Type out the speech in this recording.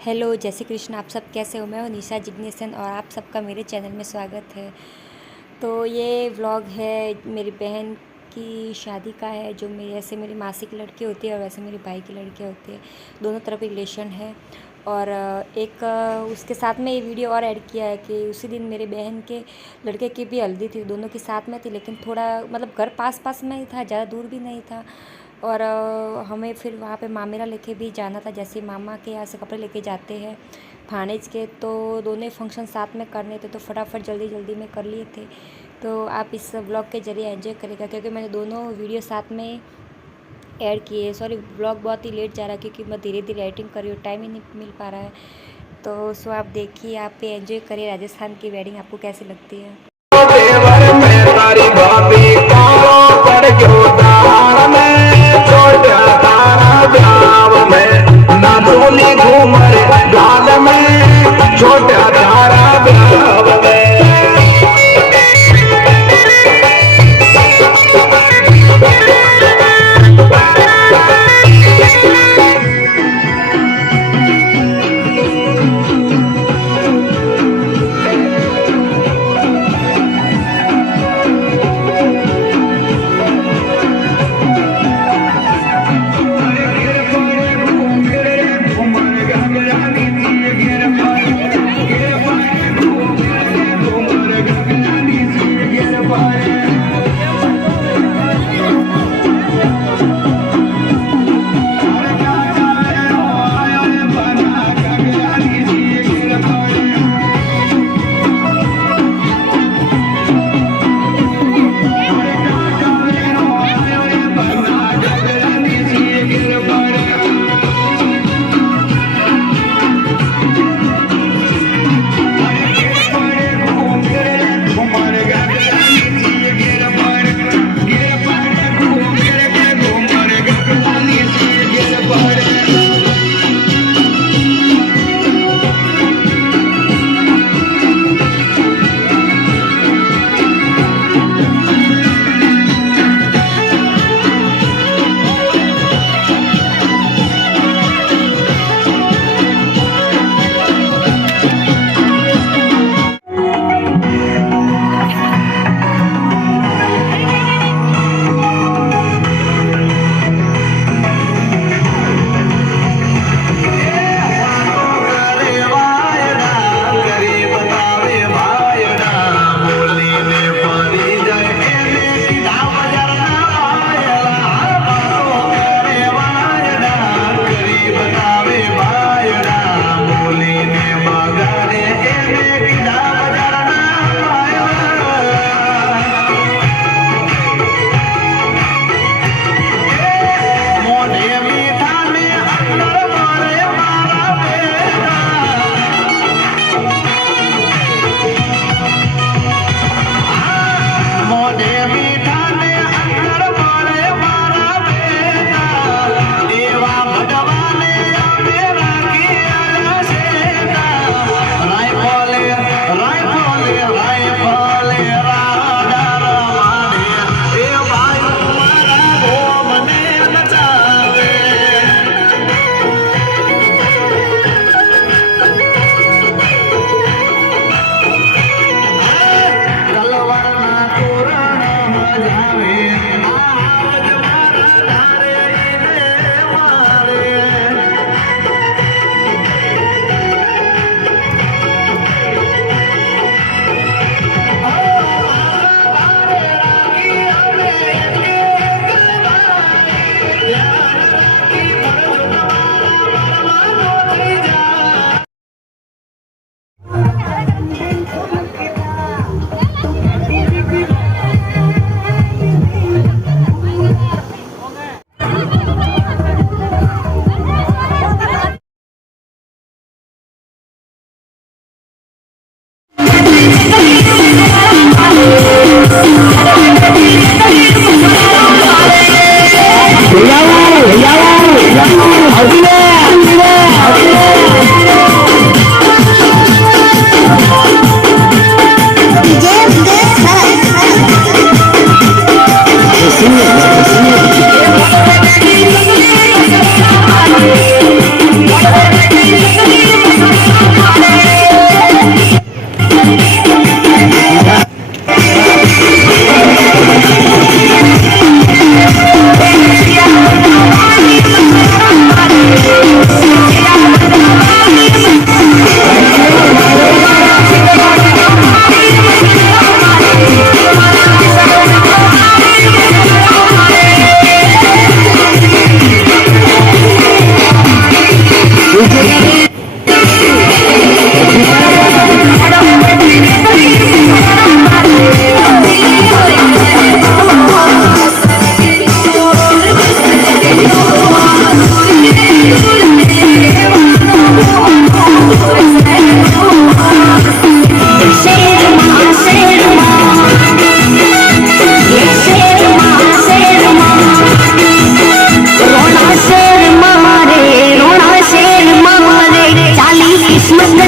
हेलो, जय श्री कृष्ण। आप सब कैसे हो? मैं हूँ निशा जिग्नेशन और आप सबका मेरे चैनल में स्वागत है। तो ये व्लॉग है मेरी बहन की शादी का है, जो मेरी ऐसे मेरी मासी की लड़की होती है और वैसे मेरे भाई की लड़कियाँ होती है। दोनों तरफ रिलेशन है। और एक उसके साथ में ये वीडियो और ऐड किया है कि उसी दिन मेरे बहन के लड़के की भी हल्दी थी, दोनों की साथ में थी, लेकिन थोड़ा मतलब घर पास पास में ही था, ज़्यादा दूर भी नहीं था। और हमें फिर वहाँ पे मामेरा लेके भी जाना था, जैसे मामा के यहाँ से कपड़े लेके जाते हैं भाणेज के, तो दोनों ही फंक्शन साथ में करने थे, तो फटाफट जल्दी जल्दी में कर लिए थे। तो आप इस ब्लॉग के ज़रिए एंजॉय करेगा, क्योंकि मैंने दोनों वीडियो साथ में ऐड किए। सॉरी, ब्लॉग बहुत ही लेट जा रहा है क्योंकि मैं धीरे धीरे एडिटिंग कर रही हूँ, टाइम ही नहीं मिल पा रहा है। तो सो आप देखिए, आप पे एंजॉय करिए राजस्थान की वेडिंग, आपको कैसी लगती है। देवर में तारी भाभी को कर जो दान में छोटा तारा ब्याव में ना धोली घूमर गाल में छोटा तारा ब्याव में। किस्मत